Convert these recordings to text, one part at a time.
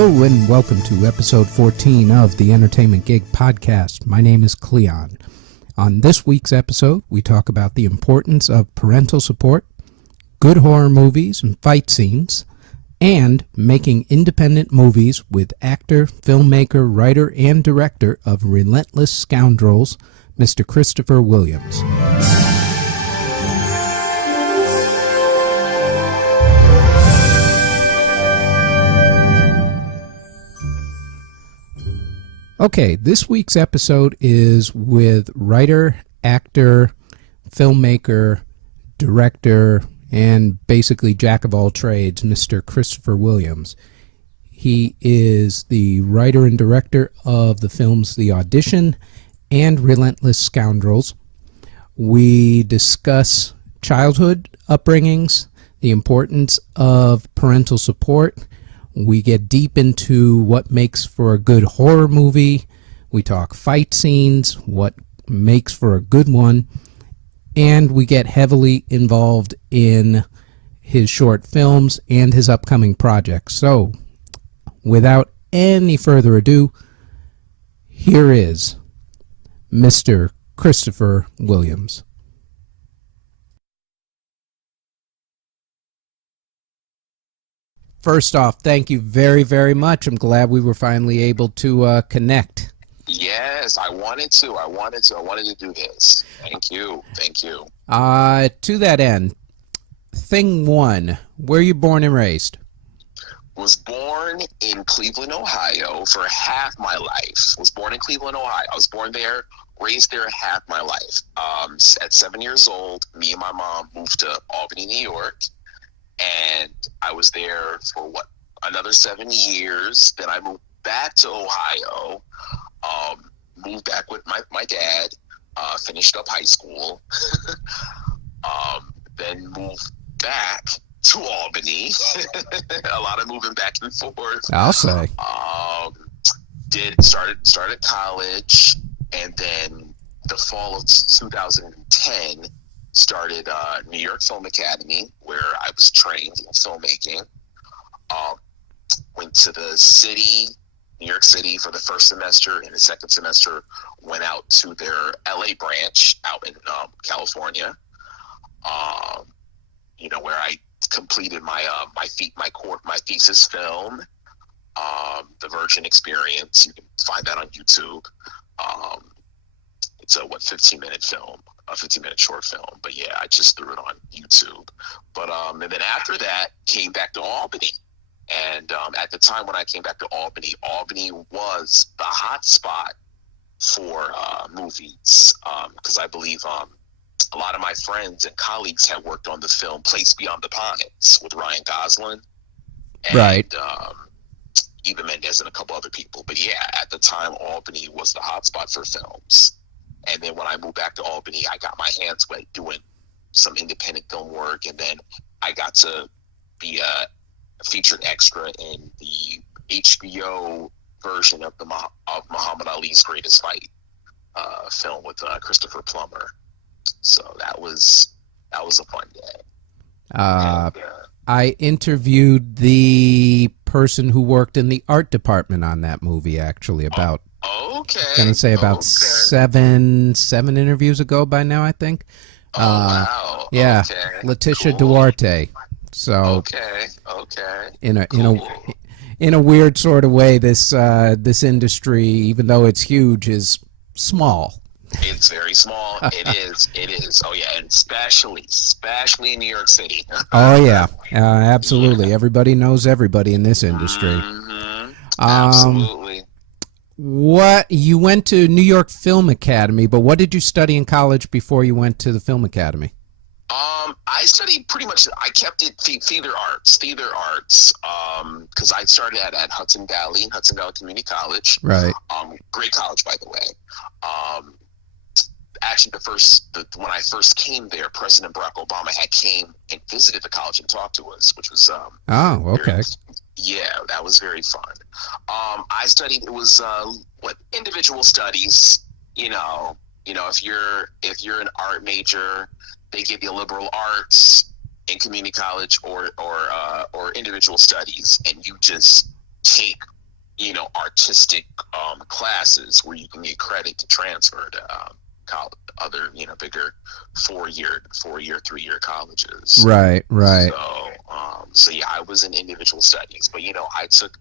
Hello and welcome to episode 14 of the Entertainment Gig podcast. My name is Cleon. On this week's episode, we talk about the importance of parental support, good horror movies and fight scenes, and making independent movies with actor, filmmaker, writer, and director of Relentless Scoundrels, Mr. Christopher Williams. Okay, this week's episode is with writer, actor, filmmaker, director, and basically jack of all trades, Mr. Christopher Williams. He is the writer and director of the films The Audition and Relentless Scoundrels. We discuss childhood upbringings, the importance of parental support. We get deep into what makes for a good horror movie. We talk fight scenes, what makes for a good one. And we get heavily involved in his short films and his upcoming projects. So, without any further ado, here is Mr. Christopher Williams. First off, thank you very, very much. I'm glad we were finally able to connect. Yes, I wanted to do this. Thank you. To that end, thing one, where you born and raised? Was born in Cleveland, Ohio for half my life. Was born in Cleveland, Ohio. I was born there, raised there half my life. At 7 years old, me and my mom moved to Albany, New York. And I was there for another 7 years. Then I moved back to Ohio, moved back with my dad, finished up high school, then moved back to Albany. A lot of moving back and forth. I'll say. Started college, and then the fall of 2010, started New York Film Academy, where I was trained in filmmaking. Went to the city, New York City, for the first semester, and the second semester went out to their LA branch out in California. Where I completed my thesis film, The Virgin Experience. You can find that on YouTube. It's a 15-minute film. A 15-minute short film, but yeah, I just threw it on YouTube. But and then after that, came back to Albany, and at the time when I came back to Albany was the hot spot for movies, because I believe a lot of my friends and colleagues had worked on the film Place Beyond the Pines with Ryan Gosling, and, right? Eva Mendes and a couple other people. But yeah, at the time, Albany was the hot spot for films. And then when I moved back to Albany, I got my hands wet doing some independent film work, and then I got to be a featured extra in the HBO version of Muhammad Ali's Greatest Fight film with Christopher Plummer. So that was a fun day. I interviewed the person who worked in the art department on that movie, actually, about. Okay. Gonna say about seven interviews ago by now, I think. Wow. Yeah, okay. Letitia Cool. Duarte. So okay. In a weird sort of way, this industry, even though it's huge, is small. It's very small. It is. Oh yeah, and especially in New York City. Oh yeah, absolutely. Yeah. Everybody knows everybody in this industry. Mm-hmm. Absolutely. What you went to New York Film Academy, but what did you study in college before you went to the Film Academy? I studied pretty much. I kept it theater arts, because I started at Hudson Valley Community College. Right. Great college, by the way. Actually, when I first came there, President Barack Obama had came and visited the college and talked to us, which was okay. Yeah, that was very fun. I studied. It was individual studies. If you're an art major, they give you liberal arts in community college or individual studies, and you just take, artistic classes where you can get credit to transfer to college, other, bigger 4-year, 3-year colleges. Right. So yeah, I was in individual studies, but I took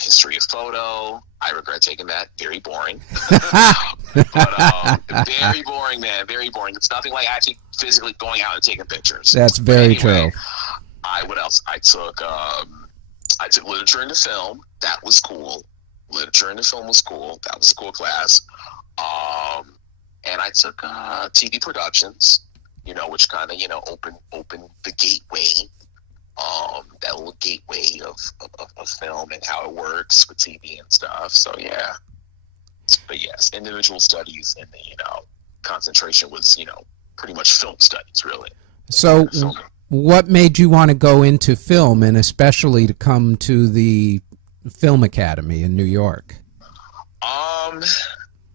history of photo. I regret taking that. Very boring. But very boring, man. Very boring. It's nothing like actually physically going out and taking pictures. That's very true. What else? I took literature into film. That was cool. Literature into film was cool. That was a cool class. And I took TV productions, which kind of opened the gateway, that little gateway of film and how it works with TV and stuff. So yeah. But yes, individual studies, and the concentration was pretty much film studies, really. So what made you want to go into film, and especially to come to the Film Academy in New York?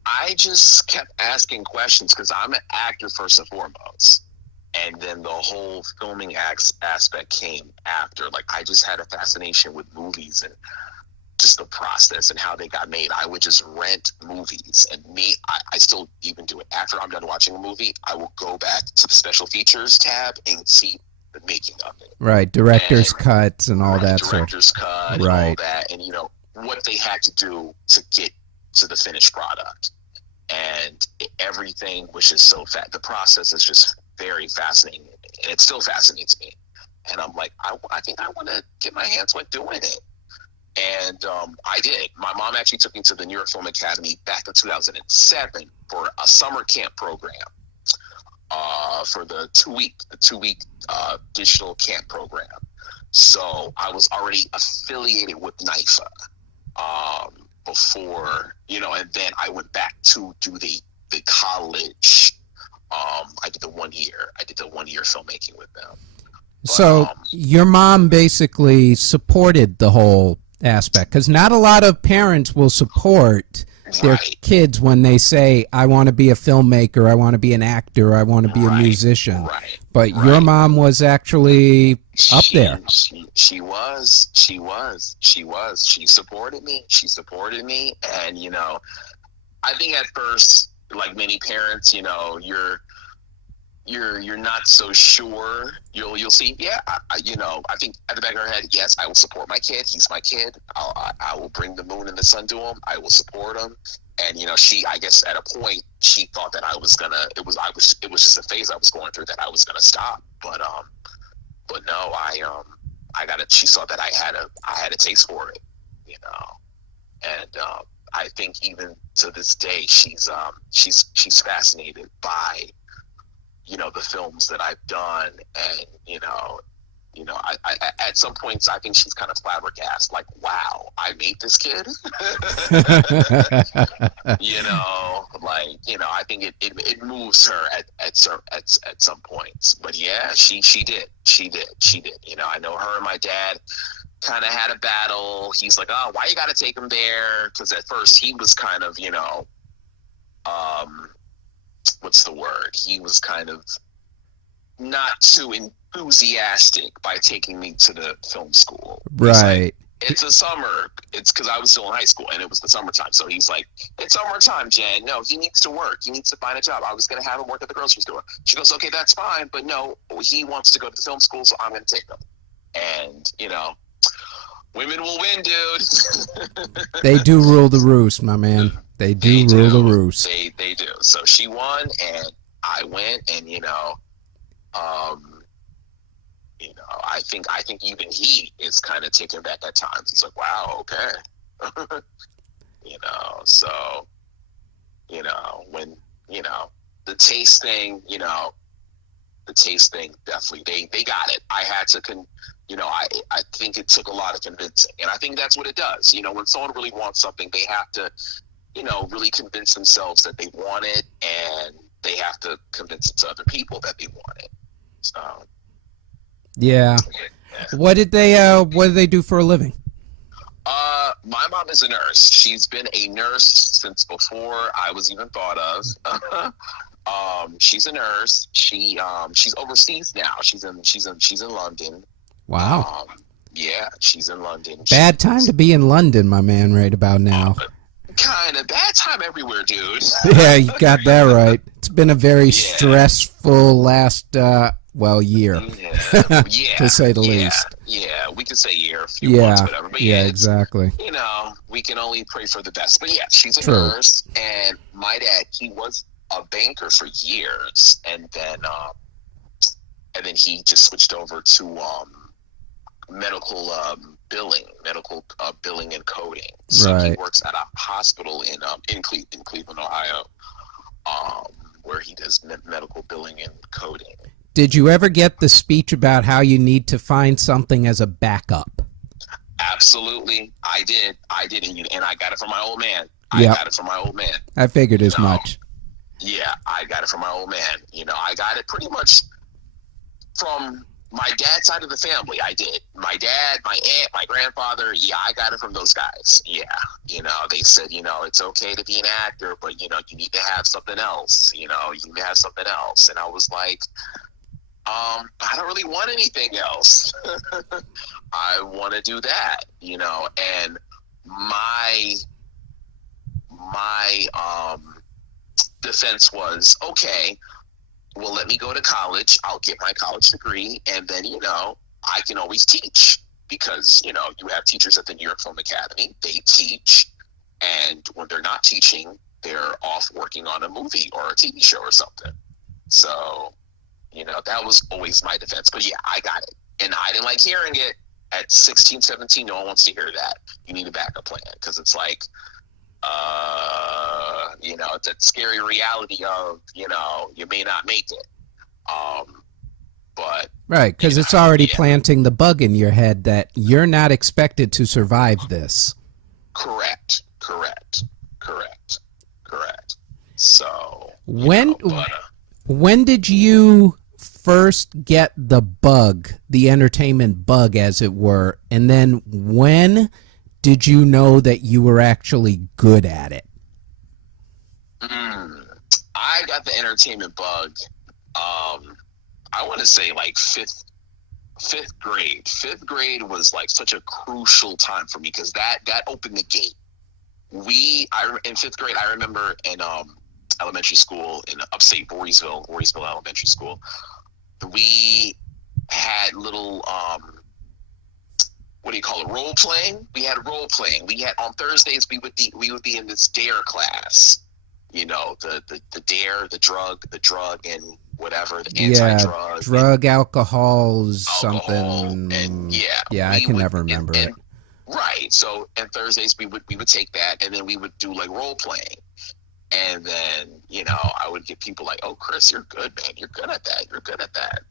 I just kept asking questions because I'm an actor first and foremost, and then the whole filming aspect came after. Like, I just had a fascination with movies and just the process and how they got made. I would just rent movies, and I still even do it. After I'm done watching a movie, I will go back to the special features tab and see the making of it. Right, director's cuts and all that sort. Director's cut, and all that, and what they had to do to get to the finished product, and everything was just so the process is just very fascinating, and it still fascinates me. And I'm like, I think I want to get my hands wet doing it. And I did. My mom actually took me to the New York Film Academy back in 2007 for a summer camp program, for the two-week digital camp program. So I was already affiliated with NYFA before, and then I went back to do the college. I did the 1 year. I did the 1 year filmmaking with them. But, so your mom basically supported the whole aspect, because not a lot of parents will support their kids when they say, I want to be a filmmaker, I want to be an actor, I want to be a musician. But your mom was actually up there. She was. She supported me. And, I think at first, like many parents, you're not so sure. You'll see. Yeah, I think at the back of her head, yes, I will support my kid. He's my kid. I will bring the moon and the sun to him. I will support him. And I guess at a point she thought that I was gonna. It was just a phase I was going through, that I was gonna stop. But no, I got it. She saw that I had a taste for it, and I think even to this day she's fascinated by the films that I've done, and I at some points I think she's kind of flabbergasted, like, wow, I made this kid. I think it moves her at some points. But yeah, she did. I know her and my dad kind of had a battle. He's like, oh, why you got to take him there? Because at first he was kind of what's the word? He was kind of not too enthusiastic by taking me to the film school. Right. It's a summer. It's because I was still in high school and it was the summertime. So he's like, it's summertime, Jen. No, he needs to work. He needs to find a job. I was going to have him work at the grocery store. She goes, okay, that's fine. But no, he wants to go to the film school, so I'm going to take him. And, women will win, dude. They do rule the roost, my man. They do rule the roost. They do. So she won, and I went, and I think even he is kind of taken back at times. He's like, wow, okay. So when the taste thing, definitely they got it. I had to I think it took a lot of convincing, and I think that's what it does. When someone really wants something, they have to really convince themselves that they want it, and they have to convince it to other people that they want it. So, yeah. What did they do for a living? My mom is a nurse. She's been a nurse since before I was even thought of. She's a nurse. She's overseas now. She's in London. Wow. Yeah, she's in London. Bad time to be in London, my man, right about now. Kind of bad time everywhere, dude. Yeah, you got that right. It's been a very Yeah. stressful last, year, Yeah, to say the least. Yeah, we could say year, a few months, whatever. But yeah, it's, exactly. you know, we can only pray for the best. But yeah, she's a True. nurse, and my dad, he was a banker for years, and then he just switched over to medical billing and coding. So Right. he works at a hospital in Cleveland, Ohio, where he does medical billing and coding. Did you ever get the speech about how you need to find something as a backup? Absolutely, I did, and I got it from my old man. Yep. I got it from my old man. I figured as much. Yeah, I got it from my old man. You know, I got it pretty much from my dad's side of the family. I did. My dad, my aunt, my grandfather. Yeah, I got it from those guys. Yeah, you know, they said, you know, it's okay to be an actor, but you know, you need to have something else. You know, you need to have something else. And I was like, I don't really want anything else. I want to do that, you know. And my defense was, okay, well, let me go to college. I'll get my college degree, and then, you know, I can always teach, because, you know, you have teachers at the New York Film Academy. They teach, and when they're not teaching, they're off working on a movie or a TV show or something. So, you know, that was always my defense. But yeah, I got it. And I didn't like hearing it. At 16, 17, no one wants to hear that. You need a backup plan, because it's like, you know, it's that scary reality of, you know, you may not make it. But right, because it's already planting the bug in your head that you're not expected to survive this. Correct. So when did you first get the bug, the entertainment bug, as it were, and then when did you know that you were actually good at it? I got the entertainment bug, I want to say like fifth grade. Fifth grade was like such a crucial time for me, because that opened the gate. In fifth grade, I remember in elementary school in upstate Voorheesville Elementary School, we had little what do you call it, role playing. We had role playing. We had, on Thursdays, we would be in this DARE class. You know, the DARE, the drug, and whatever, the anti-drug. Drug, alcohol, something. And I can never remember it. Right. So, and Thursdays we would take that, and then we would do like role playing. And then, you know, I would get people like, oh, Chris, you're good, man. You're good at that.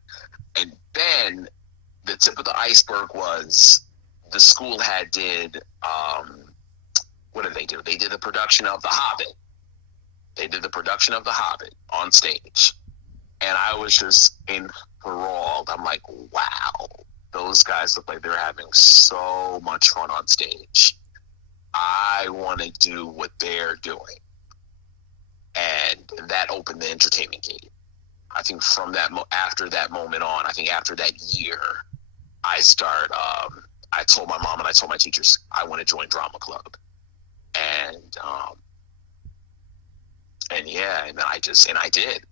And then the tip of the iceberg was the school did, what did they do? They did the production of The Hobbit. On stage. And I was just enthralled. I'm like, wow, those guys look like they're having so much fun on stage. I want to do what they're doing. And that opened the entertainment gate. I think from that, after that moment on, I think after that year, I told my mom and I told my teachers, I want to join drama club. And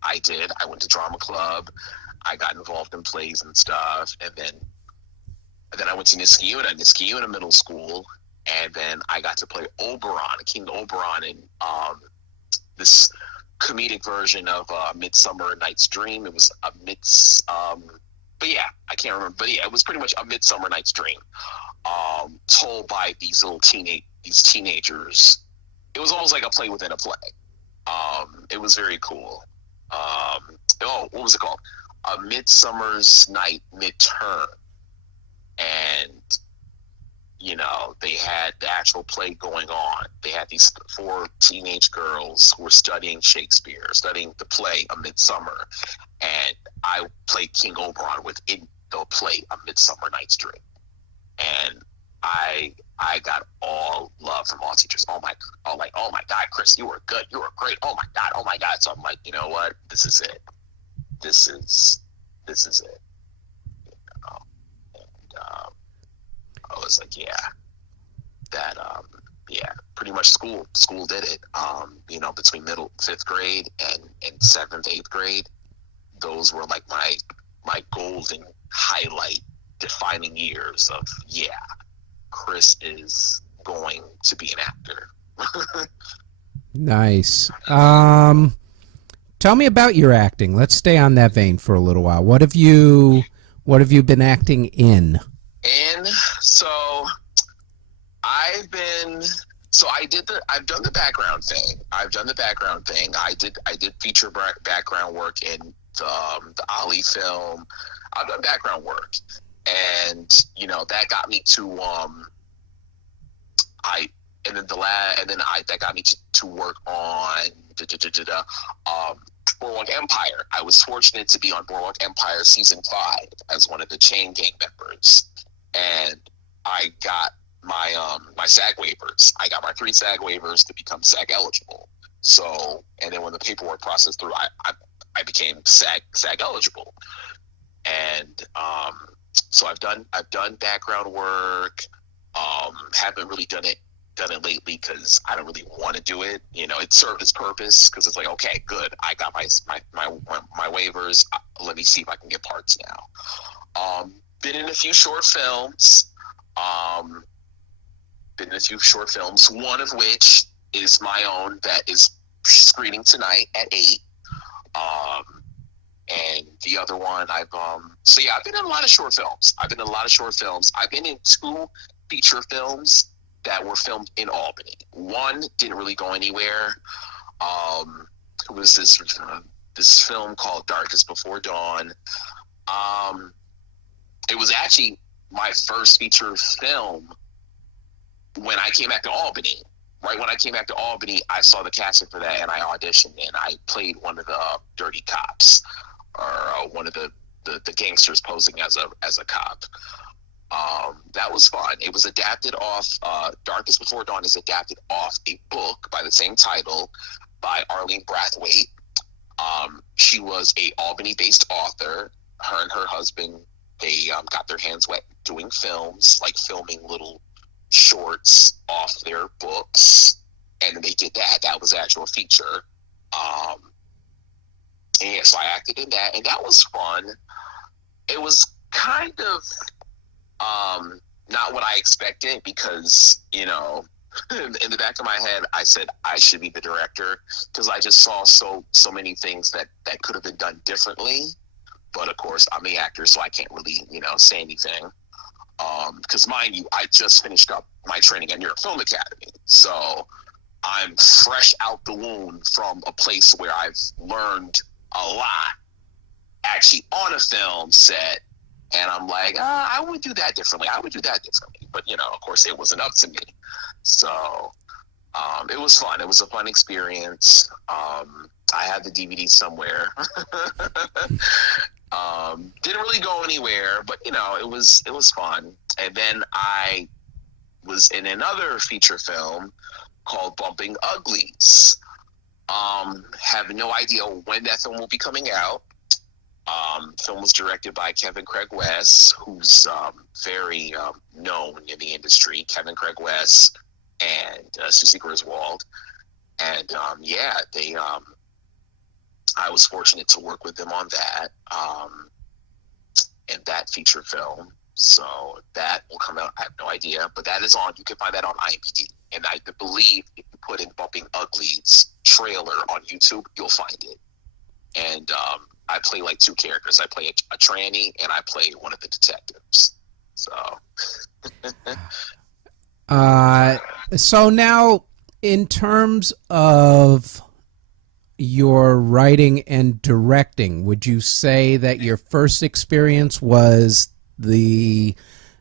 I did. I went to drama club. I got involved in plays and stuff. And then I went to Niskayuna Middle School. And then I got to play King Oberon in this comedic version of Midsummer Night's Dream. It was but yeah, I can't remember. But yeah, it was pretty much A Midsummer Night's Dream, told by these teenagers. It was almost like a play within a play. It was very cool. What was it called? A Midsummer's Night Midterm. And, you know, they had the actual play going on. They had these 4 teenage girls who were studying Shakespeare, studying the play A Midsummer. And I played King Oberon within the play A Midsummer Night's Dream. And I got all love from all teachers. Oh my God, Chris, you were good. You were great. Oh my God. So I'm like, you know what? This is it. This is it. You know? And I was like, yeah, that yeah, pretty much school did it. You know, between middle 5th grade and 7th, 8th grade, those were like my golden highlight defining years of, yeah, Chris is going to be an actor. Nice. Tell me about your acting. Let's stay on that vein for a little while. What have you been acting in? And so I've done the background thing. I did feature background work in the Ali film. I've done background work, and you know that got me to that got me to work on Boardwalk Empire. I was fortunate to be on Boardwalk Empire season 5 as one of the Chain Gang members, and I got my SAG waivers. I got my 3 SAG waivers to become SAG eligible. So, and then when the paperwork process through, I became SAG eligible, and so I've done background work. Haven't really done it lately because I don't really want to do it. You know, it served its purpose because it's like, okay, good, I got my waivers. Let me see if I can get parts now. Been in a few short films. One of which is my own that is screening tonight at 8. And the other one I've been in a lot of short films. I've been in 2 feature films that were filmed in Albany. One didn't really go anywhere. It was this film called Darkest Before Dawn. It was actually my first feature film when I came back to Albany. Right when I came back to Albany, I saw the casting for that, and I auditioned, and I played one of the dirty cops, or one of the gangsters posing as a cop. That was fun. It was adapted off, Darkest Before Dawn is adapted off a book by the same title by Arlene Brathwaite. She was a Albany-based author. Her and her husband, they got their hands wet doing films, like filming little shorts off their books, and they did that. That was actual feature. And yeah, so I acted in that, and that was fun. It was kind of not what I expected because, you know, in the back of my head, I said I should be the director because I just saw so many things that could have been done differently. But of course, I'm the actor, so I can't really, you know, say anything. Because mind you, I just finished up my training at New York Film Academy, so I'm fresh out the wound from a place where I've learned a lot, actually on a film set, and I'm like, I would do that differently. But you know, of course, it wasn't up to me. So it was fun. It was a fun experience. I had the DVD somewhere. Didn't really go anywhere, but you know, it was fun. And then I was in another feature film called Bumping Uglies. Have no idea when that film will be coming out. Film was directed by Kevin Craig West, who's very known in the industry. Kevin Craig West and Susie Griswold, and yeah, they. I was fortunate to work with them on that, in that feature film. So that will come out. I have no idea, but that is on. You can find that on IMDb, and I believe if you put in "Bumping Uglies" trailer on YouTube, you'll find it. And I play like 2 characters. I play a tranny, and I play one of the detectives. So. So now, in terms of your writing and directing, would you say that your first experience was the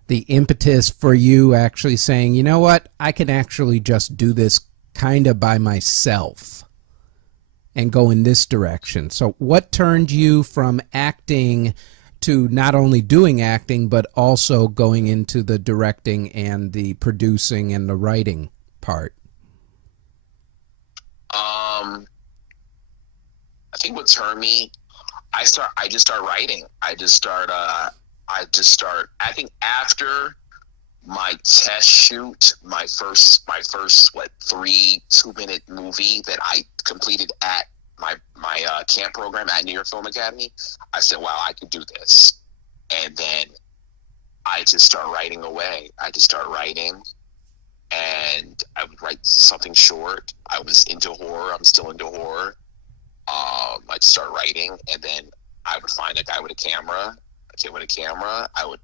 impetus for you actually saying, you know what, I can actually just do this kind of by myself and go in this direction? So what turned you from acting to not only doing acting, but also going into the directing and the producing and the writing part? I think what turned me, I just start writing. I think after my test shoot, my first what 2-minute movie that I completed at my camp program at New York Film Academy, I said, wow, I could do this. And then I just start writing away. I just start writing, and I would write something short. I was into horror. I'm still into horror. I'd start writing, and then I would find a guy with a camera, a kid with a camera. I would,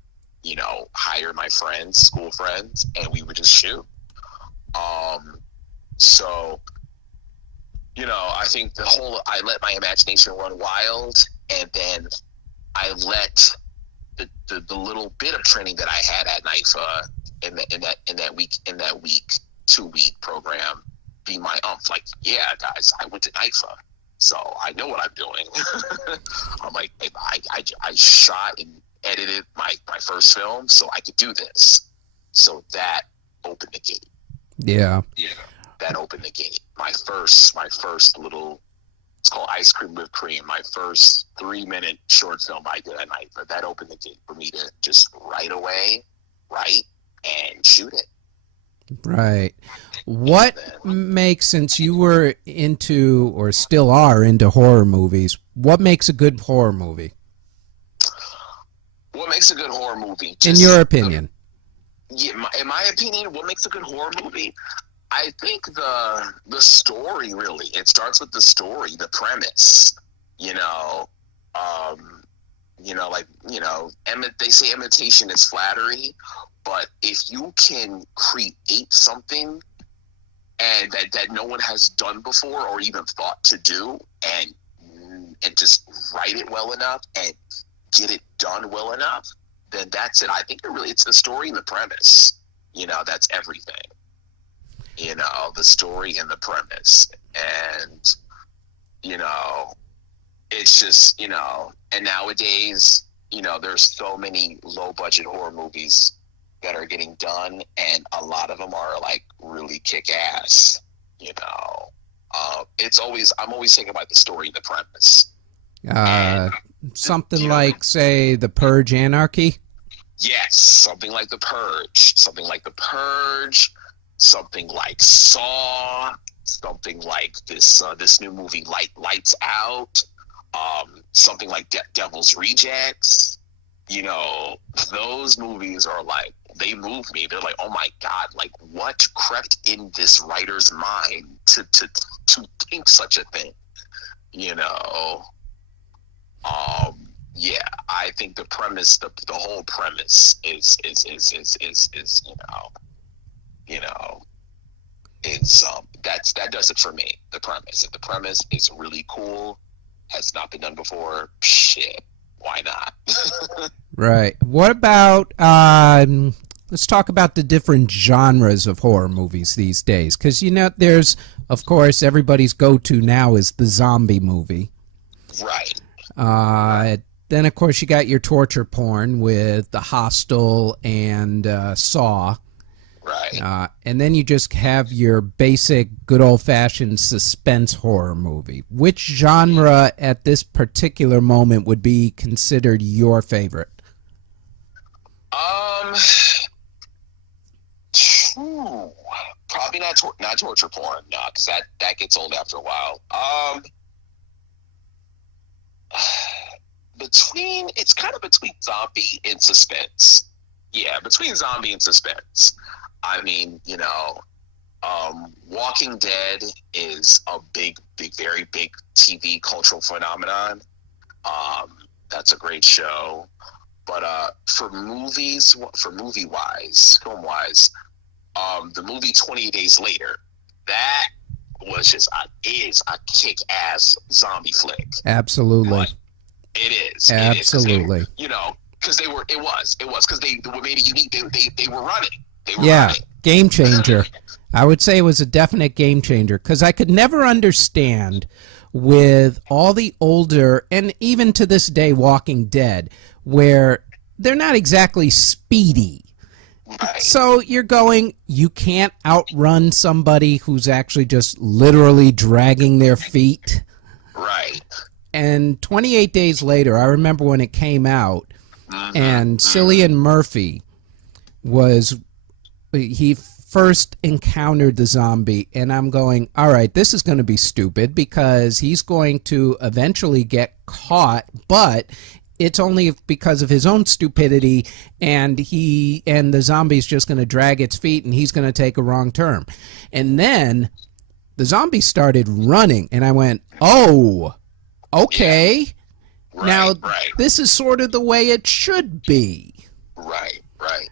hire my friends, school friends, and we would just shoot. So, I think I let my imagination run wild, and then I let the little bit of training that I had at NYFA in that week 2-week program be my like, yeah, guys, I went to NYFA, so I know what I'm doing. I'm like, I shot and edited my first film, so I could do this. So that opened the gate. Yeah. That opened the gate. My first little, it's called Ice Cream Whipped Cream. My first 3-minute short film I did at night, but that opened the gate for me to just right away, write and shoot it. Right. What makes, since you were into, or still are into horror movies, what makes a good horror movie? What makes a good horror movie? In your opinion. In my opinion, what makes a good horror movie? I think the story, really. It starts with the story, the premise. They say imitation is flattery, but if you can create something and that no one has done before or even thought to do, and just write it well enough and get it done well enough, then that's it. I think it's the story and the premise. That's everything. The story and the premise. And, it's just, and nowadays, there's so many low budget horror movies that are getting done, and a lot of them are like really kick ass. I'm always thinking about the story and the premise. Something like, say, The Purge Anarchy? Yes, something like The Purge. Something like Saw. Something like this new movie, Lights Out. Something like Devil's Rejects. Those movies are like, they move me. They're like, oh my God, like what crept in this writer's mind to think such a thing? Yeah, I think the premise, the whole premise is that does it for me. The premise. If the premise is really cool, has not been done before, shit, why not? Right. What about let's talk about the different genres of horror movies these days, because there's, of course, everybody's go-to now is the zombie movie. Right. Then, of course, you got your torture porn with The Hostel and Saw. Right. And then you just have your basic, good old-fashioned suspense horror movie. Which genre at this particular moment would be considered your favorite? Probably not torture porn, no, because that gets old after a while. It's kind of between zombie and suspense. Yeah, between zombie and suspense. I mean, Walking Dead is a very big TV cultural phenomenon. That's a great show. But for movie-wise, film-wise, the movie 28 Days Later, that was is a kick-ass zombie flick. Absolutely. But it is. Absolutely. Because they were, it was because they made it unique. They were running. Game changer. I would say it was a definite game changer, because I could never understand with all the older, and even to this day, Walking Dead, where they're not exactly speedy. Right. So you're going, you can't outrun somebody who's actually just literally dragging their feet. Right. And 28 Days Later, I remember when it came out, and Cillian Murphy was he first encountered the zombie, and I'm going, all right, this is going to be stupid because he's going to eventually get caught, but it's only because of his own stupidity, and the zombie's just going to drag its feet, and he's going to take a wrong turn. And then the zombie started running, and I went, oh, okay. Right, now, right. This is sort of the way it should be. Right, right.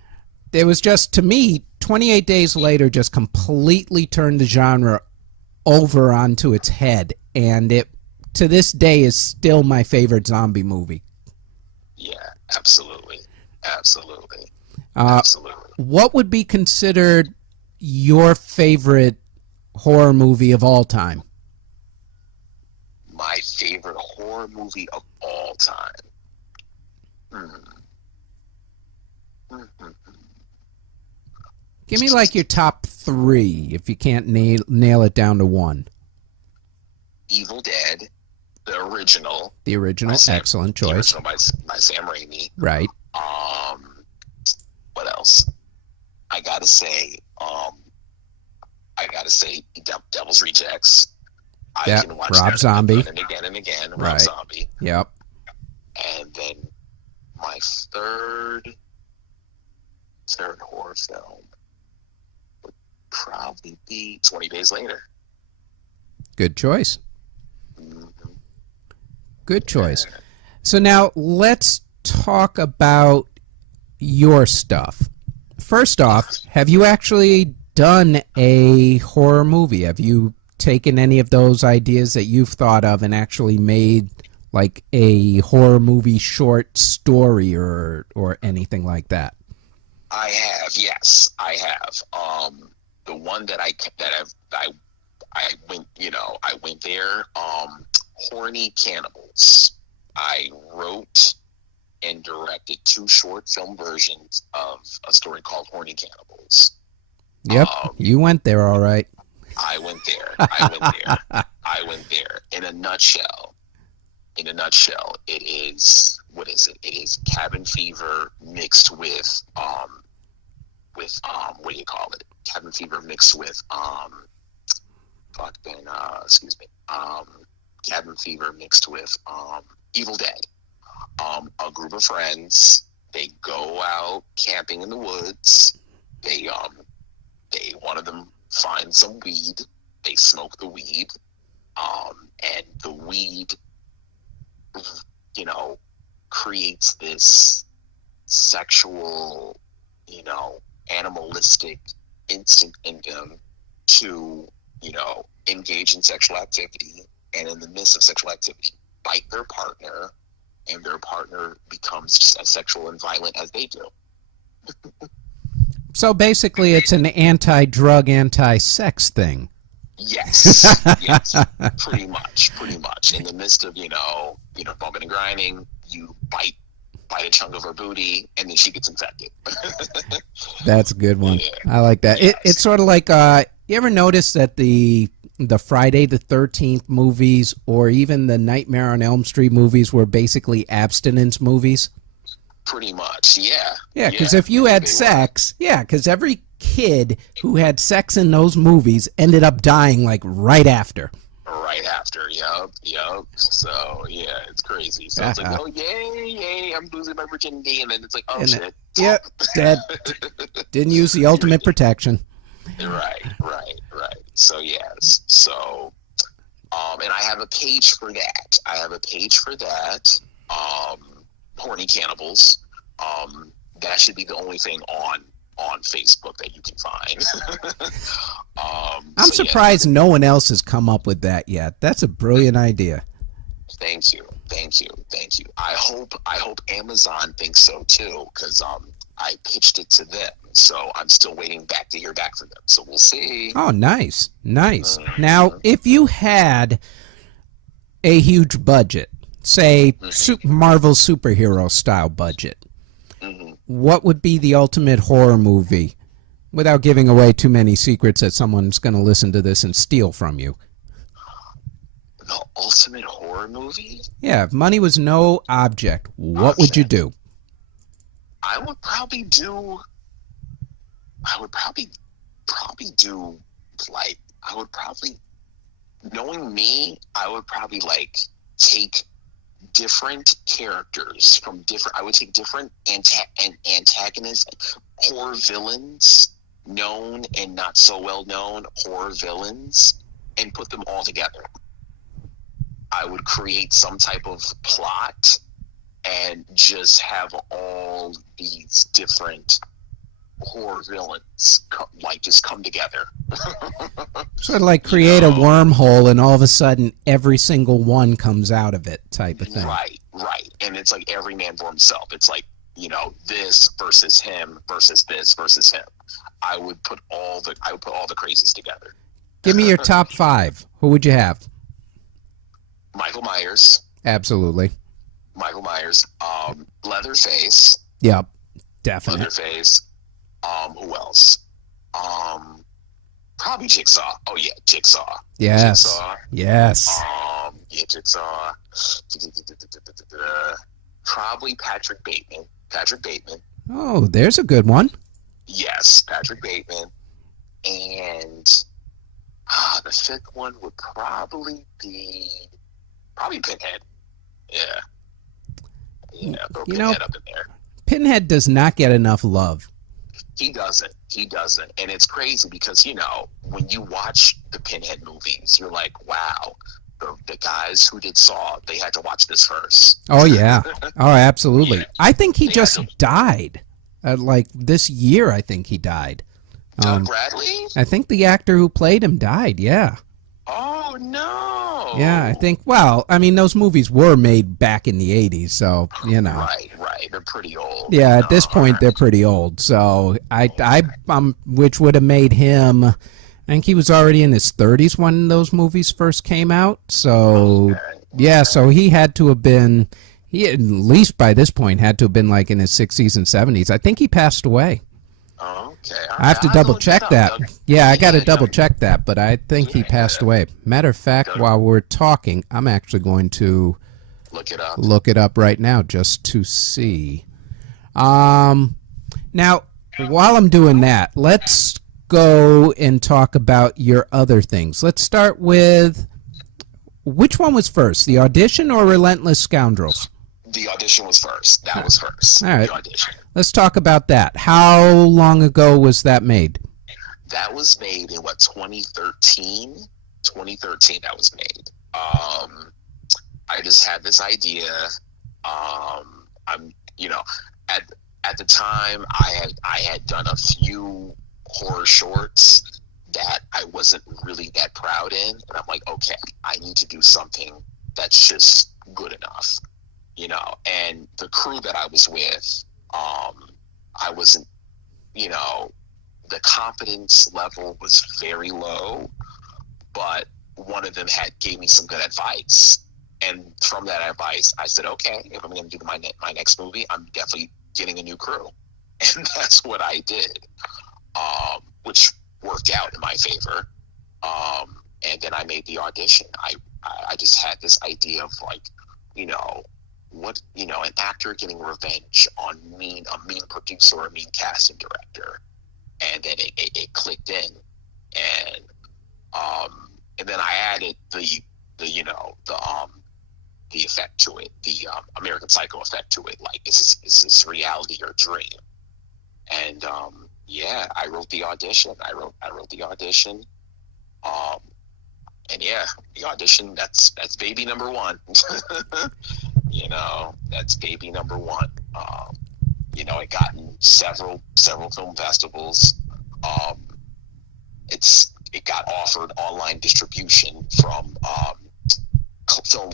It was just, to me, 28 Days Later just completely turned the genre over onto its head, and it, to this day, is still my favorite zombie movie. Yeah, absolutely. Absolutely. Absolutely. What would be considered your favorite horror movie of all time? My favorite horror movie of all time. Give me like your top three if you can't nail it down to one. Evil Dead, the original. The original, excellent choice. The original by Sam Raimi. Right. What else? I gotta say Devil's Rejects. I can watch Rob that Zombie. again and again and again. Right. Rob Zombie. Yep. And then my third horror film would probably be 20 Days Later. Good choice. Mm-hmm. Good choice. Yeah. So now let's talk about your stuff. First off, have you actually done a horror movie? Have you taken any of those ideas that you've thought of and actually made like a horror movie short story or anything like that? I have, yes, I have. The one that I went there. Horny Cannibals. I wrote and directed 2 short film versions of a story called Horny Cannibals. Yep, you went there, all right. I went there. I went there. In a nutshell, it is, what is it? It is cabin fever mixed with what do you call it? Cabin fever mixed with cabin fever mixed with Evil Dead. A group of friends, they go out camping in the woods. They one of them finds some weed. They smoke the weed, and the weed, creates this sexual, animalistic instinct in them to, engage in sexual activity, and in the midst of sexual activity, bite their partner, and their partner becomes just as sexual and violent as they do. So basically, it's an anti-drug, anti-sex thing. Yes, yes, pretty much. In the midst of, bumping and grinding, you bite a chunk of her booty, and then she gets infected. That's a good one. Yeah. I like that. Yes. It's sort of like, you ever notice that the Friday the 13th movies or even the Nightmare on Elm Street movies were basically abstinence movies? Pretty much, yeah. Yeah, because if you had sex, because every kid who had sex in those movies ended up dying like right after. Right after, yep. So, yeah, it's crazy. So it's like, oh, yay, I'm losing my virginity. And then it's like, oh, and shit. Yep, dead. Didn't use the ultimate protection. Right. So, yes. So, and I have a page for that. Horny Cannibals. That should be the only thing on Facebook that you can find. I'm surprised no one else has come up with that yet. That's a brilliant idea. Thank you. I hope Amazon thinks so too, because I pitched it to them, so I'm still waiting to hear back from them. So we'll see. Oh, nice. Now, if you had a huge budget, say Marvel superhero style budget, what would be the ultimate horror movie, without giving away too many secrets that someone's going to listen to this and steal from you? The ultimate horror movie? Yeah, if money was no object, what would you do? I would probably do I would probably do like I would probably knowing me, I would probably like take different characters from different. I would take different antagonists, horror villains, known and not so well known horror villains, and put them all together. I would create some type of plot and just have all these different horror villains just come together. Sort of like create a wormhole, and all of a sudden every single one comes out of it, type of thing. Right. And it's like every man for himself. It's like, this versus him versus this versus him. I would put all the crazies together. Give me your top 5. Who would you have? Michael Myers. Absolutely. Michael Myers. Leatherface. Yep. Definitely. Leatherface. Who else? Probably Jigsaw. Oh yeah, Jigsaw. Yes. Jigsaw. Yes. Yeah, Jigsaw. Probably Patrick Bateman. Oh, there's a good one. Yes, Patrick Bateman. And the 5th one would probably be Pinhead. Yeah, throw Pinhead up in there. Pinhead does not get enough love. He doesn't. And it's crazy because, when you watch the Pinhead movies, you're like, wow, the guys who did Saw, they had to watch this first. Oh, yeah. Oh, absolutely. Yeah. I think he just died. This year, I think he died. Doug Bradley? I think the actor who played him died, yeah. Oh, no. Yeah, I think, those movies were made back in the 80s, so, Right. They're pretty old. Yeah, at this point, they're pretty old. So, which would have made him, I think he was already in his 30s when those movies first came out. So, yeah, so he had to have been, at least by this point, had to have been like in his 60s and 70s. I think he passed away. Okay. I have to double check that. Yeah, I got to double check that, but I think he passed away. Matter of fact, while we're talking, I'm actually going to look it up right now just to see. Now, while I'm doing that, let's go and talk about your other things. Let's start with, which one was first, The Audition or Relentless Scoundrels? The Audition was first. That was first. All right. The Audition. Let's talk about that. How long ago was that made? That was made in 2013? 2013 that was made. I just had this idea. At the time I had done a few horror shorts that I wasn't really that proud in, and I'm like, okay, I need to do something that's just good enough. And the crew that I was with, I wasn't, the confidence level was very low, but one of them gave me some good advice. And from that advice, I said, okay, if I'm going to do my next movie, I'm definitely getting a new crew. And that's what I did, which worked out in my favor. And then I made The Audition. I just had this idea of an actor getting revenge on a mean producer or a mean casting director, and then it clicked in, and then I added the effect to it, the American Psycho effect to it, like is this reality or dream? And I wrote The Audition. I wrote The Audition. And yeah, The Audition, that's baby number 1. That's baby number 1. It got in several film festivals. It got offered online distribution from Film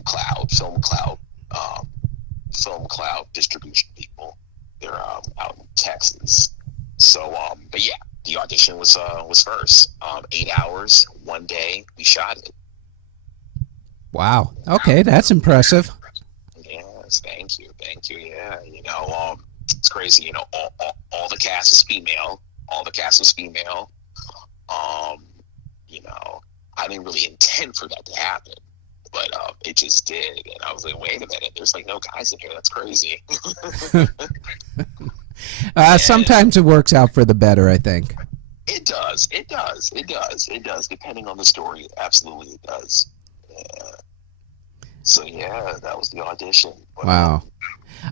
Cloud distribution people. They're out in Texas. So, but yeah, The Audition was first. 8 hours, 1 day, we shot it. Wow. Okay, that's impressive. Yes, thank you. Yeah, it's crazy. All the cast is female. I didn't really intend for that to happen, but it just did. And I was like, wait a minute, there's no guys in here. That's crazy. Sometimes it works out for the better, I think. It does. It does. It does. It does. Depending on the story, absolutely it does. Yeah. So yeah, that was the audition. But, Wow.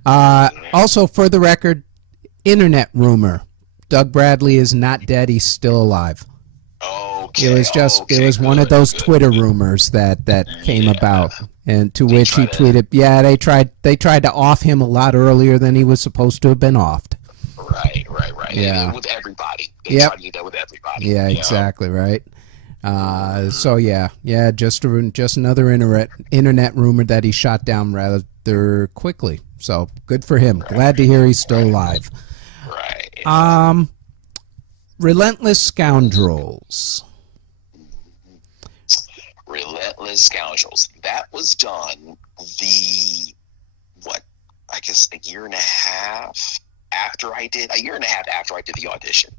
yeah. Also, for the record, internet rumor: Doug Bradley is not dead; he's still alive. Okay. It was one of Good, those good. Twitter rumors that came Yeah. about, and to They which he try to- tweeted, "Yeah, they tried to off him a lot earlier than he was supposed to have been offed." Right. Yeah. And with everybody. They Yep. try to do that with everybody. Yeah, you know? exactly right. So yeah, just another internet rumor that he shot down rather quickly. So good for him. Glad to hear he's still alive. Right. Relentless Scoundrels. Relentless Scoundrels. That was done I guess a year and a half after I did the audition.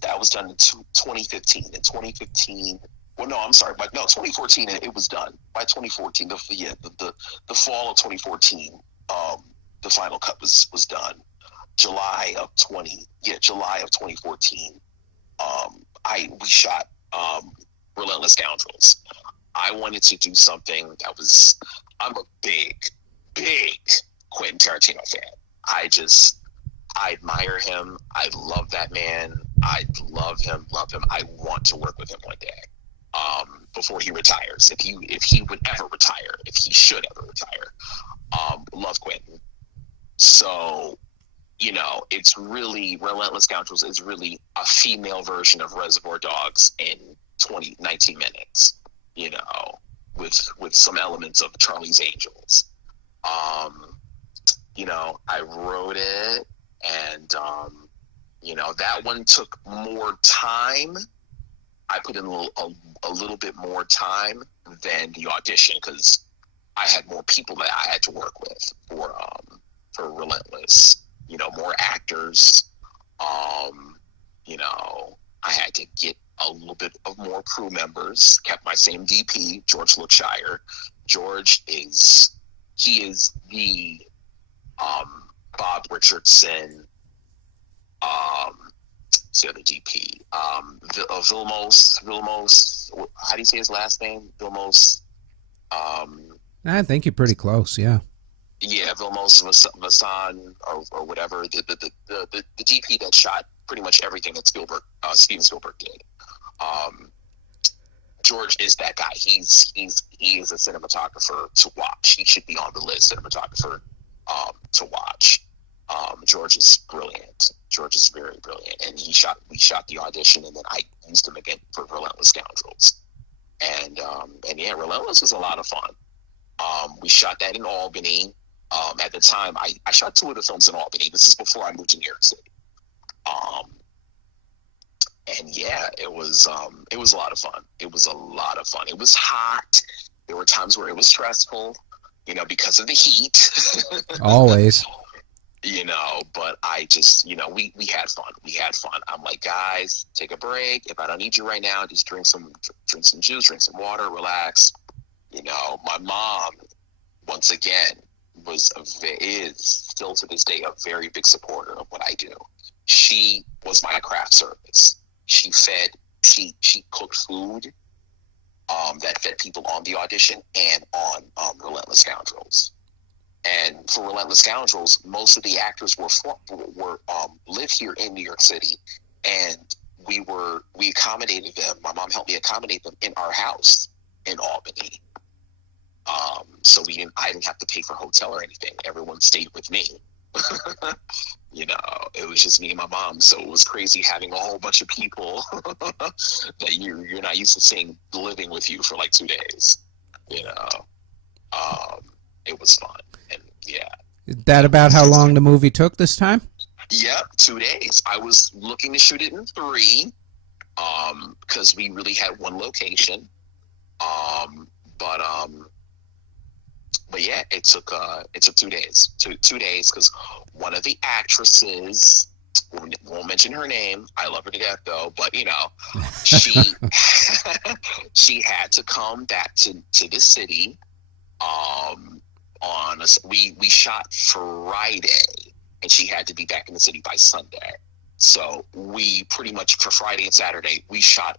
That was done in 2015. In 2015, well, no, I'm sorry, but no, 2014. It was done by 2014. The fall of 2014. The final cut was done. July of 2014. We shot Relentless Scoundrels. I wanted to do something that was. I'm a big Quentin Tarantino fan. I admire him. I love that man. I love him. I want to work with him one day. Before he retires, if he would ever retire, if he should ever retire. Love Quentin. So, it's really Relentless Scoundrels is really a female version of Reservoir Dogs in 19 minutes. With some elements of Charlie's Angels. I wrote it, and that one took more time. I put in a little bit more time than the audition because I had more people that I had to work with for Relentless. More actors. I had to get a little bit of more crew members. Kept my same DP, George Lookshire. George is the Bob Richardson. The other DP, Vilmos. How do you say his last name? Vilmos. I think you're pretty close. Yeah. Yeah, Vilmos Vasan or whatever. The DP that shot pretty much everything that Steven Spielberg did. George is that guy. He is a cinematographer to watch. He should be on the list, cinematographer to watch. George is brilliant. George is very brilliant, and we shot the audition, and then I used him again for Relentless Scoundrels, and yeah, Relentless was a lot of fun. We shot that in Albany. At the time, I shot 2 of the films in Albany. This is before I moved to New York City. And yeah, it was a lot of fun. It was hot. There were times where it was stressful, because of the heat. Always. But I just, we had fun. I'm like, guys, take a break. If I don't need you right now, just drink some juice, drink some water, relax. My mom, once again, is still to this day a very big supporter of what I do. She was my craft service. She cooked food that fed people on the audition and on Relentless Scoundrels. And for Relentless Scoundrels, most of the actors were live here in New York City, and we accommodated them. My mom helped me accommodate them in our house in Albany. So I didn't have to pay for hotel or anything. Everyone stayed with me. It was just me and my mom. So it was crazy having a whole bunch of people that you're not used to seeing living with you for like 2 days. It was fun. And yeah. Is that about how long the movie took this time? Yep, 2 days. I was looking to shoot it in 3, because we really had one location. But yeah, it took 2 days. 2 days because one of the actresses, won't mention her name. I love her to death though, but she she had to come back to the city. We shot Friday, and she had to be back in the city by Sunday. So we pretty much, for Friday and Saturday, we shot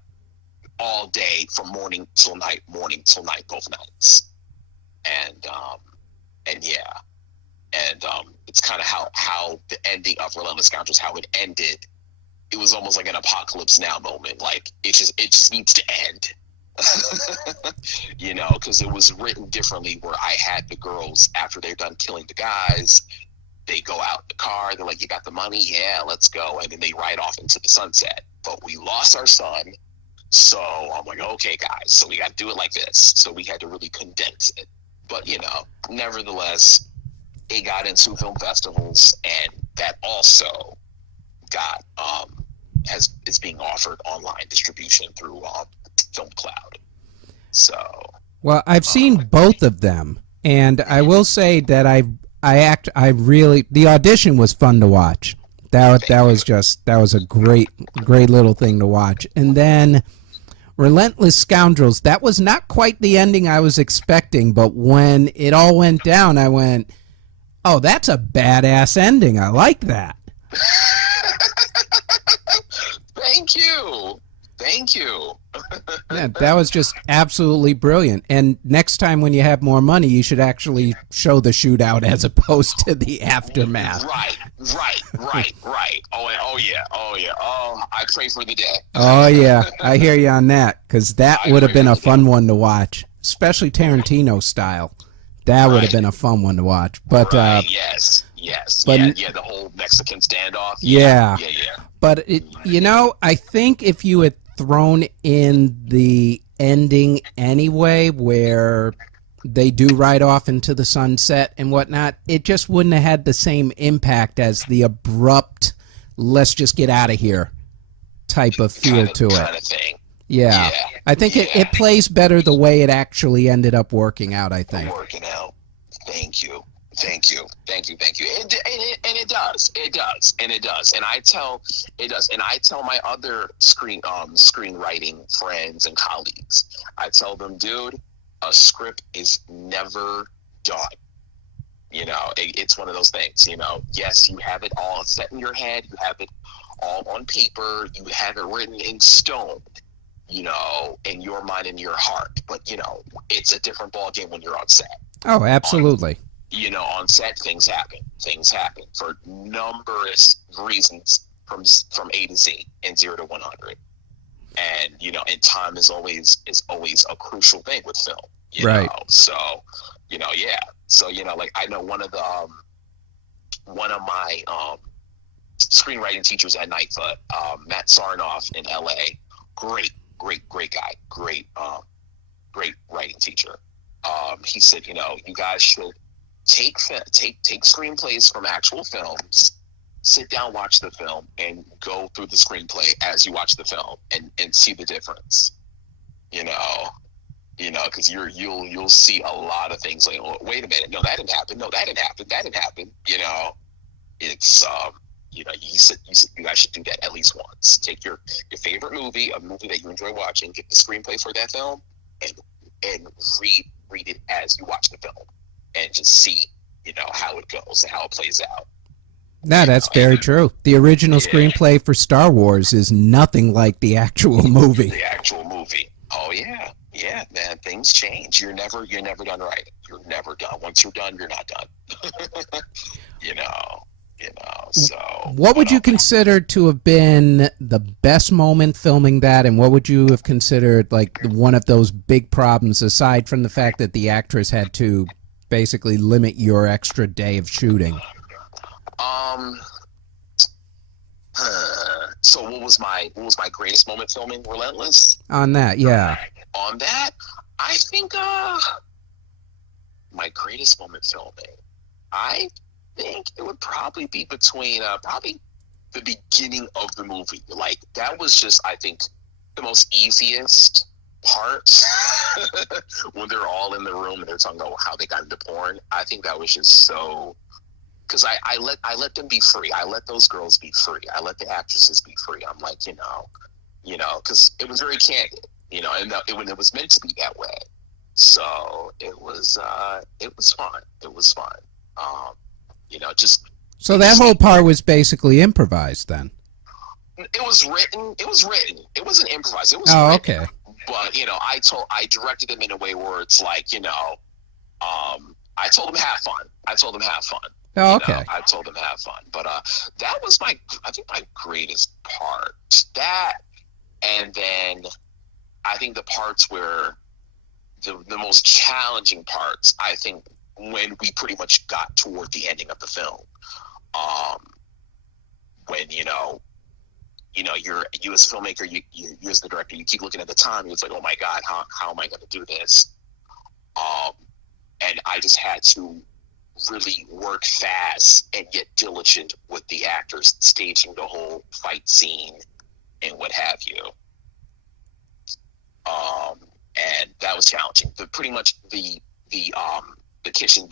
all day from morning till night, both nights. And yeah. And it's kind of how the ending of Relentless Scoundrels, how it ended. It was almost like an Apocalypse Now moment. Like, it just needs to end. You know, because it was written differently, where I had the girls, after they're done killing the guys, they go out in the car, they're like, you got the money? Yeah, let's go. And then they ride off into the sunset. But we lost our son, so I'm like, okay, guys, so we got to do it like this. So we had to really condense it. But, you know, nevertheless, it got into film festivals, and that also got is being offered online distribution through Film Cloud. So, well, I've seen both of them, and I will say that I really, the Audition was fun to watch. That was a great little thing to watch. And then Relentless Scoundrels, that was not quite the ending I was expecting, but when it all went down, I went, oh, that's a badass ending. I like that. Thank you. Yeah, that was just absolutely brilliant. And next time when you have more money, you should actually show the shootout as opposed to the aftermath. Right. Oh yeah. Oh, I pray for the day. Oh yeah, I hear you on that, because that would have been a fun one to watch, especially Tarantino style. That would have been a fun one to watch. But yes. But, yeah, the whole Mexican standoff. Yeah. Yeah. But I think if you had thrown in the ending anyway, where they do ride off into the sunset and whatnot, it just wouldn't have had the same impact as the abrupt, let's just get out of here type of feel to it. Kind of thing. Yeah. I think it plays better the way it actually ended up working out, I think. Working out. Thank you. And it does. And I tell my other screenwriting friends and colleagues, I tell them, dude, a script is never done. You know, it's one of those things, you know, yes, you have it all set in your head, you have it all on paper, you have it written in stone, you know, in your mind and your heart. But, you know, it's a different ballgame when you're on set. Oh, absolutely. On set, things happen for numerous reasons from A to Z and 0 to 100. And, you know, and time is always a crucial thing with film, you right. know? So, you know, yeah. So, you know, like, I know one of my screenwriting teachers at NYC, Matt Sarnoff in LA, great guy, great writing teacher. He said, you know, you guys should take screenplays from actual films, sit down, watch the film, and go through the screenplay as you watch the film and see the difference. You know, because you'll see a lot of things like, oh, wait a minute, no, that didn't happen. No, that didn't happen. You know, it's you know, you guys should do that at least once. Take your favorite movie, a movie that you enjoy watching, get the screenplay for that film, and read it as you watch the film, and just see, you know, how it goes and how it plays out. No, that's very true. The original screenplay for Star Wars is nothing like the actual movie. Oh yeah, man. Things change. You're never done writing. You're never done. Once you're done, you're not done. you know. So, what would you consider to have been the best moment filming that, and what would you have considered like one of those big problems, aside from the fact that the actress had to basically limit your extra day of shooting? So what was my greatest moment filming Relentless? On that, yeah. On that, I think my greatest moment filming, I think it would probably be between probably the beginning of the movie. Like, that was just, I think, the most easiest part when they're all in the room and they're talking about how they got into porn. I think that was just so, because I let them be free. I let those girls be free. I let the actresses be free. I'm like, you know, because it was very candid, you know, and it was meant to be that way. So it was fun. You know, just So that whole part was basically improvised then. It was written. It was written. It wasn't improvised. It was Oh, written. okay. But I directed them in a way where it's like, I told them have fun. I told them have fun. Oh, okay. I told them have fun. But that was I think my greatest part. That, and then I think the parts where the most challenging parts, I think, when we pretty much got toward the ending of the film, when you as a filmmaker, you as the director, you keep looking at the time, and it's like, oh my God, how am I going to do this? And I just had to really work fast and get diligent with the actors staging the whole fight scene and what have you. And that was challenging. But pretty much the kitchen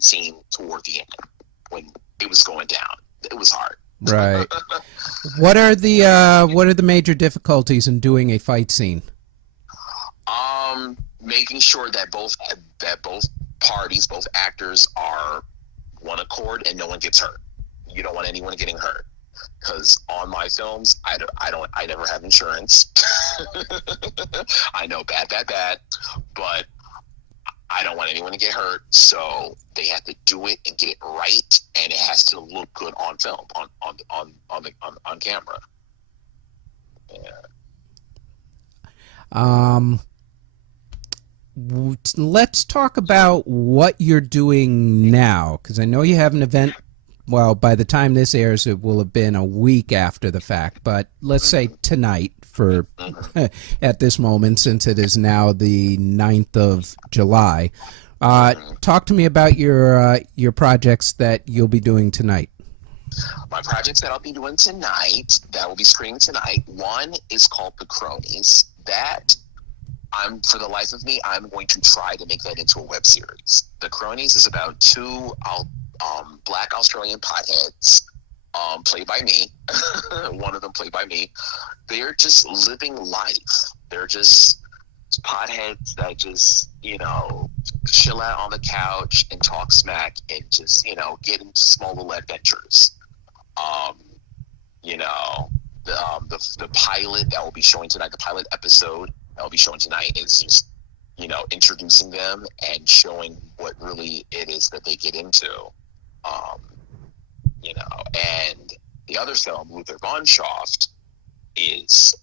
scene toward the end, when it was going down, it was hard. Right. What are the major difficulties in doing a fight scene? Making sure that both parties, both actors, are one accord and no one gets hurt. You don't want anyone getting hurt, because on my films, I never have insurance. I know, bad, but I don't want anyone to get hurt, so they have to do it and get it right, and it has to look good on film, on camera. Yeah. Let's talk about what you're doing now, because I know you have an event. Well, by the time this airs, it will have been a week after the fact, but let's say tonight for at this moment, since it is now the 9th of July. Talk to me about your projects that you'll be doing tonight. My projects that I'll be doing tonight, that will be screening tonight, one is called The Cronies. That, for the life of me, I'm going to try to make that into a web series. The Cronies is about two black Australian potheads, played by me. One of them played by me. They're just living life. They're just potheads that just, chill out on the couch and talk smack and just, get into small little adventures. The pilot that will be showing tonight, the pilot episode that will be showing tonight, is just, introducing them and showing what really it is that they get into. And the other film, Luther Von Schaft, is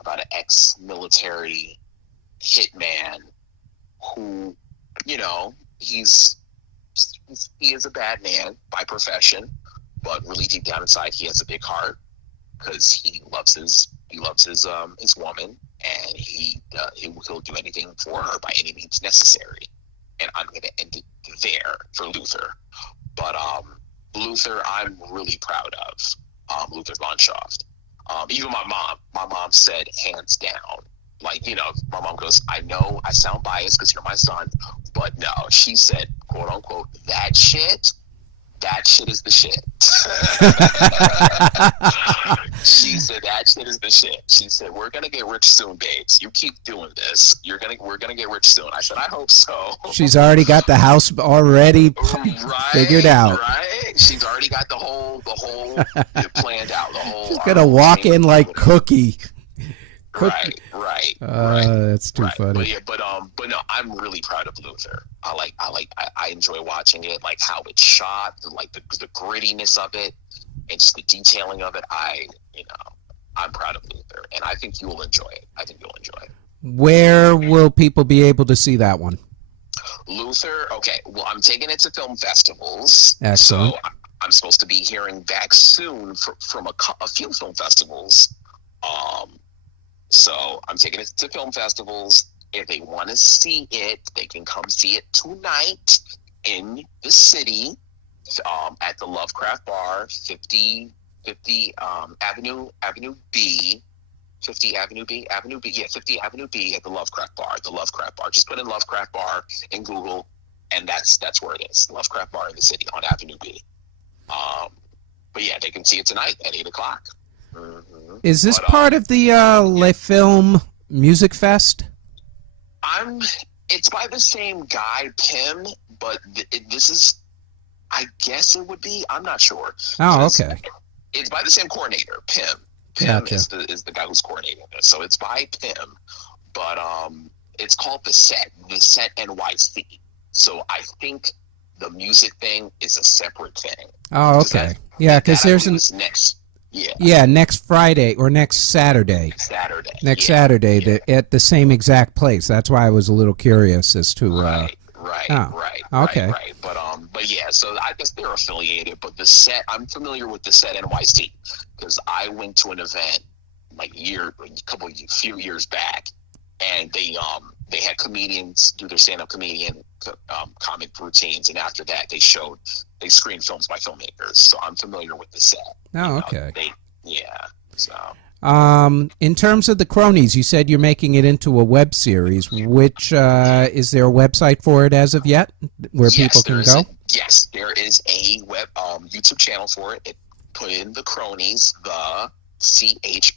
about an ex-military hitman who, he is a bad man by profession, but really deep down inside he has a big heart, because he loves his woman, and he'll do anything for her by any means necessary. And I'm going to end it there for Luther. But Luther, I'm really proud of Luther Von Schaft. Even my mom said, hands down, my mom goes, I know I sound biased because you're my son, but no, she said, quote unquote, that shit is the shit. She said, that shit is the shit. She said, we're gonna get rich soon, babes. You keep doing this. We're gonna get rich soon. I said, I hope so. She's already got the house already figured out. Right? She's already got the whole planned out. She's gonna walk in like Cookie. Right. That's too funny. But no, I'm really proud of Luther. I enjoy watching it, like how it's shot, the grittiness of it, and just the detailing of it. I'm proud of Luther, and I think you will enjoy it. Where will people be able to see that one? Luther, okay. Well, I'm taking it to film festivals. Excellent. So I'm supposed to be hearing back soon from a few film festivals. So I'm taking it to film festivals. If they want to see it, they can come see it tonight in the city, at the Lovecraft Bar, 50 Avenue B. 50 Avenue B, yeah, 50 Avenue B at the Lovecraft Bar. Just put in Lovecraft Bar in Google, and that's where it is. Lovecraft Bar in the city on Avenue B. But yeah, they can see it tonight at 8:00. Mm-hmm. Is this part of the Le Film Music Fest? It's by the same guy, Pim, but this is I guess it would be. I'm not sure. Oh, okay. It's by the same coordinator, Pim. Pim Gotcha. is the guy who's coordinating this. So it's by Pim, but it's called the Set NYC. So I think the music thing is a separate thing. Oh, okay. Yeah, because there's next. Yeah. Yeah, next Friday or next Saturday. Next Saturday at the same exact place. That's why I was a little curious as to. Right. Okay. Right. But yeah. So I guess they're affiliated. But the Set, I'm familiar with the Set NYC because I went to an event like a few years back, and they had comedians do their stand-up comedian comic routines, and after that they screened films by filmmakers. So I'm familiar with the Set. Oh, okay. So in terms of the Cronies, you said you're making it into a web series. Which is there a website for it as of yet, where people can go? Yes, there is a web YouTube channel for it. Put in the Cronies, the CHRONIES,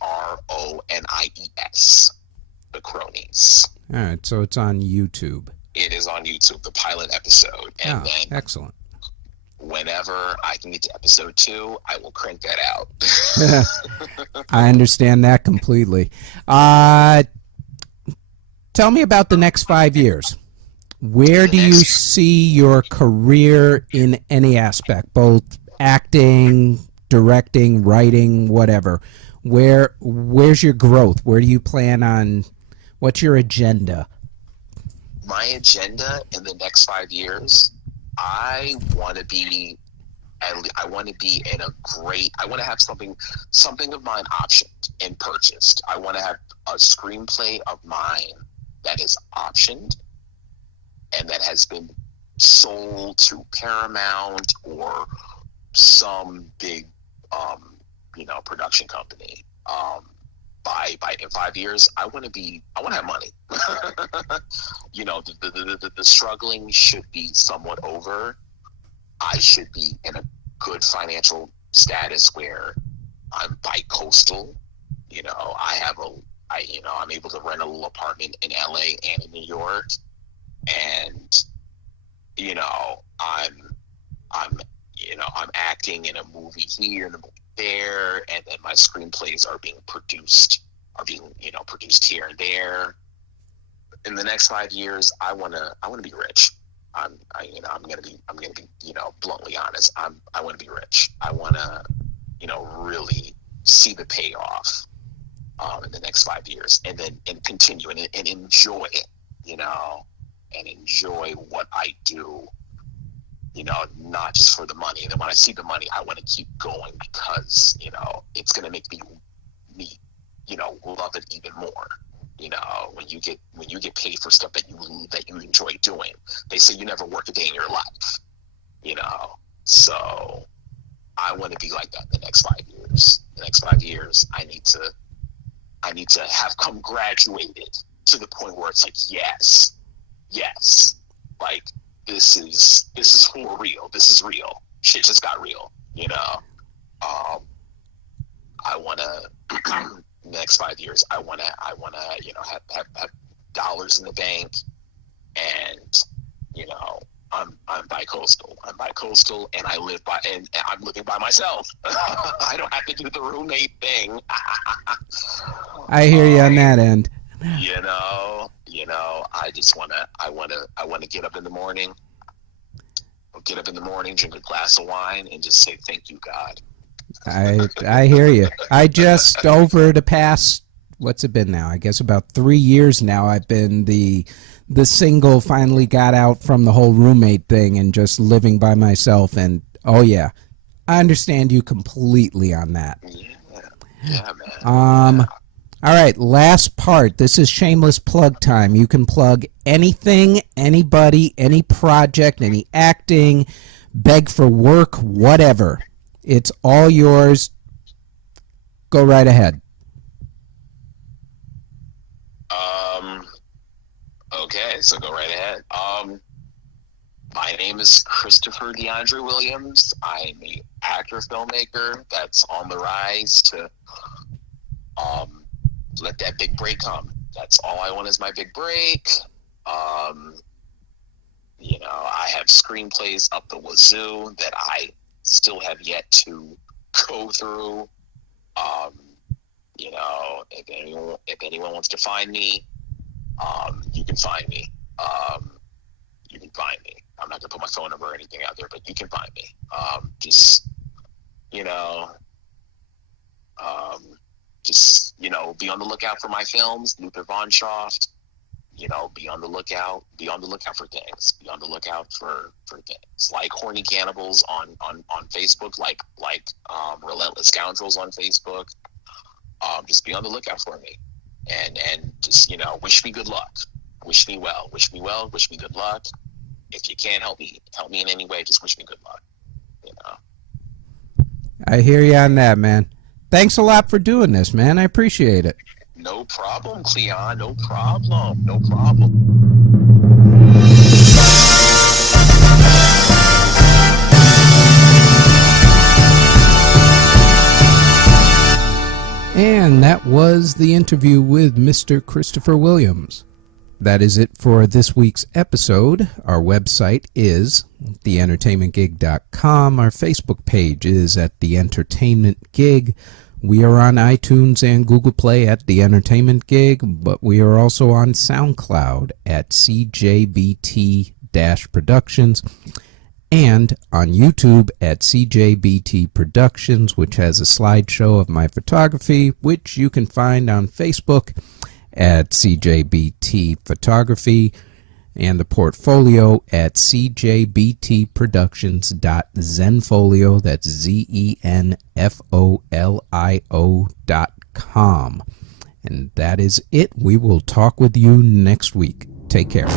the Cronies. All right, so it's on YouTube. It is on YouTube, the pilot episode, and then excellent. Whenever I can get to episode 2, I will crank that out. I understand that completely. Tell me about the next 5 years. Where do you see your career in any aspect, both acting, directing, writing, whatever? Where's your growth? Where do you plan on? What's your agenda? My agenda in the next 5 years, I want to be I want to have something of mine optioned and purchased. I want to have a screenplay of mine that is optioned and that has been sold to Paramount or some big production company. By in 5 years, I want to have money. The struggling should be somewhat over. I should be in a good financial status where I'm bi-coastal. I'm able to rent a little apartment in LA and in New York, and I'm acting in a movie here and a movie there, and then my screenplays are being produced here and there. In the next 5 years, I want to be rich. I'm gonna be bluntly honest. I want to be rich. I want to really see the payoff in the next 5 years, and continue and enjoy it, and enjoy what I do. Not just for the money. And then when I see the money, I want to keep going because, it's going to make me, love it even more. When you get paid for stuff that you enjoy doing, they say you never work a day in your life, so I want to be like that in the next 5 years. The next 5 years, I need to have come graduated to the point where it's like, yes, like, this is for real. This is real. Shit just got real, I want to next 5 years. I want to have dollars in the bank, and I'm bi-coastal. And I live and I'm living by myself. I don't have to do the roommate thing. I hear you on that end. I want to get up in the morning, drink a glass of wine, and just say thank you, God. I hear you. I just, over the past, what's it been now? I guess about 3 years now, I've been the single, finally got out from the whole roommate thing and just living by myself. And oh yeah, I understand you completely on that. Yeah, man. All right, last part. This is shameless plug time. You can plug anything, anybody, any project, any acting, beg for work, whatever. It's all yours. Go right ahead. Okay, so go right ahead. My name is Christopher DeAndre Williams. I'm an actor, filmmaker that's on the rise to let that big break come. That's all I want is my big break. I have screenplays up the wazoo that I still have yet to go through. If anyone wants to find me, you can find me. You can find me. I'm not gonna put my phone number or anything out there, but you can find me. Be on the lookout for my films, Luther Von Schaft. Be on the lookout for things. Be on the lookout for things like Horny Cannibals on Facebook, like Relentless Scoundrels on Facebook. Just be on the lookout for me, and just wish me good luck, wish me well, wish me good luck. If you can't help me in any way, just wish me good luck. I hear you on that, man. Thanks a lot for doing this, man. I appreciate it. No problem, Cleon. No problem. No problem. And that was the interview with Mr. Christopher Williams. That is it for this week's episode. Our website is theentertainmentgig.com. Our Facebook page is at The Entertainment Gig. We are on iTunes and Google Play at The Entertainment Gig, but we are also on SoundCloud at CJBT-Productions and on YouTube at CJBT Productions, which has a slideshow of my photography, which you can find on Facebook at CJBT Photography, and the portfolio at cjbtproductions.zenfolio, that's zenfolio.com. And that is it. We will talk with you next week. Take care.